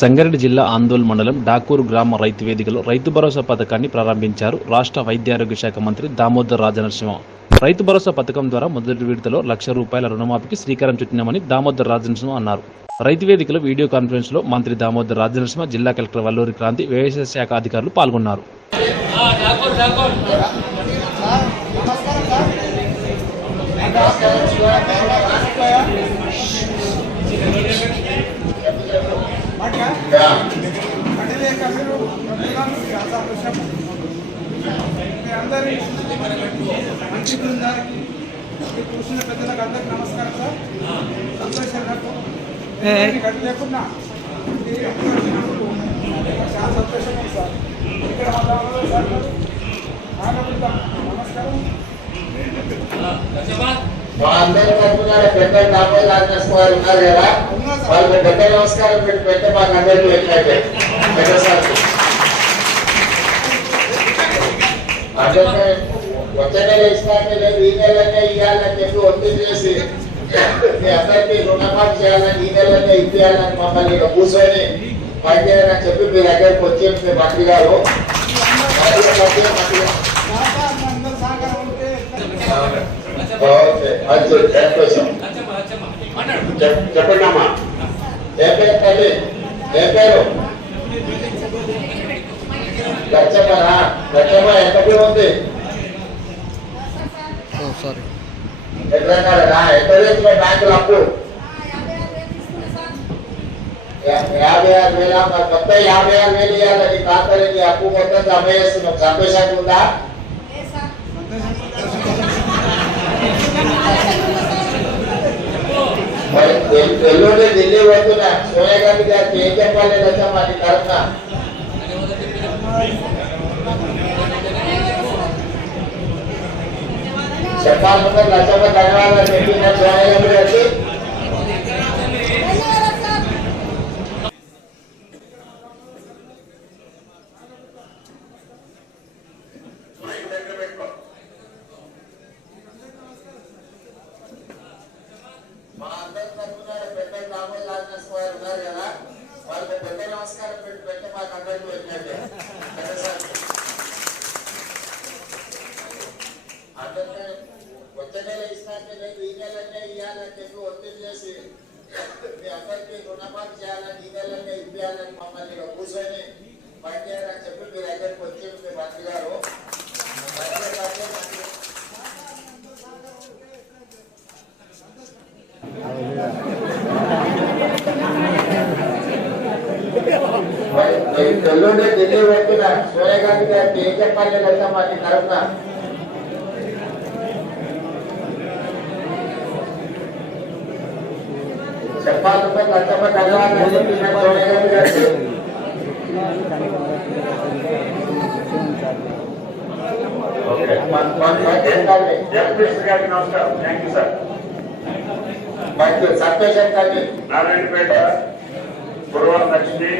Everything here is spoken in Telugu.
సంగారెడ్డి జిల్లా ఆందోళ్ మండలం డాకూరు గ్రామ రైతు వేదికలో రైతు భరోసా పథకాన్ని ప్రారంభించారు రాష్ట్ర వైద్యారోగ్య శాఖ మంత్రి దామోదర్ రాజనరసింహ. రైతు భరోసా పథకం ద్వారా మొదటి విడతలో ₹1,00,000 రుణమాఫీకి శ్రీకారం చుట్టినామని దామోదర్ రాజనరసింహ అన్నారు. రైతు వేదికలో వీడియో కాన్ఫరెన్స్ లో మంత్రి దామోదర్ రాజనరసింహ, జిల్లా కలెక్టర్ వల్లూరి క్రాంతి, వ్యవసాయ శాఖ అధికారులు పాల్గొన్నారు. అందరి మంచి బృందానికి కూర్చున్న పెద్దలకు అందరికి నమస్కారం సార్. సంతోషంగా గడి లేకుండా చాలా సంతోషంగా ఉంది సార్. ఇక్కడ సార్ నమస్కారం. మా అందరి తరఫున పెద్ద దామోదర్ రాజనరసింహ గారు ఉన్నారు కదా, వాళ్ళకి పెద్ద నమస్కారం పెట్టి మాకు అందరికీ వెళ్ళినట్టే అందరికీ వచ్చే నెల ఇస్తానే లేదు, ఈ నెలనే ఇవ్వాలని చెప్పి ఒత్తిడి చేసి మీ అందరికీ రుణమాఫీ చేయాలని, ఈ నెలనే ఇప్పించాలని మమ్మల్ని ఇక్కడ కూర్చొని పనిచేయాలని చెప్పి మీ దగ్గరికి వచ్చి మీ మంత్రి గారు చెప్పండి అమ్మా. ఏ పేరు తల్లి? ఏ పేరు? లచ్చమ్మనా? లచ్చమ్మ ఎంత ఉంది? ఎంత వేసిన బ్యాంకులు అప్పు? 56,000. మొత్తం 56,000 ఇవ్వాలి. కాంతలకి అప్పు మొత్తం జమ చేస్తున్నాం. సంతోషంగా ఉందా? ఎల్లుండి ఢిల్లీ పోతున్నా. సోనియా గాంధీ గారికి ఏం చెప్పాలి లచ్చమ్మ నీ తరఫున? చెప్పాలనుకున్న లచ్చమ్మ ధన్యవాదాలు చెప్పిన సోనియా గాంధీ గారికి. మా అందరి తరఫున పెద్ద దామోదర్ రాజనరసింహ గారు ఉన్నారు కదా, వాళ్ళకి పెద్ద నమస్కారం పెట్టి మాకు అందరికీ వచ్చినట్టే. అందరికీ వచ్చే నెల ఇస్తానే లేదు, ఈ నెలనే ఇవ్వాలని చెప్పి ఒత్తిడి చేసి మీ అందరికీ రుణమాఫీ చేయాలని, ఈ నెలనే ఇప్పించాలని మమ్మల్ని ఇక్కడ కూర్చొని పనిచేయాలని చెప్పి మీ దగ్గరికి వచ్చి మీ మంత్రి గారు ఎల్లుండి ఢిల్లీ వెళ్తున్నా. సోనియా గాంధీ గారికి ఏం చెప్పాలి లచ్చమ్మ నీ తరఫున? చెప్పాలంటే లచ్చమ్మ ధన్యవాదాలు చెప్పిన సోనియా గాంధీ గారికి. నమస్కారం. Thank you sir. మంచి సంతోషం తల్లి. నారాయణపేట గురువారం లక్ష్మి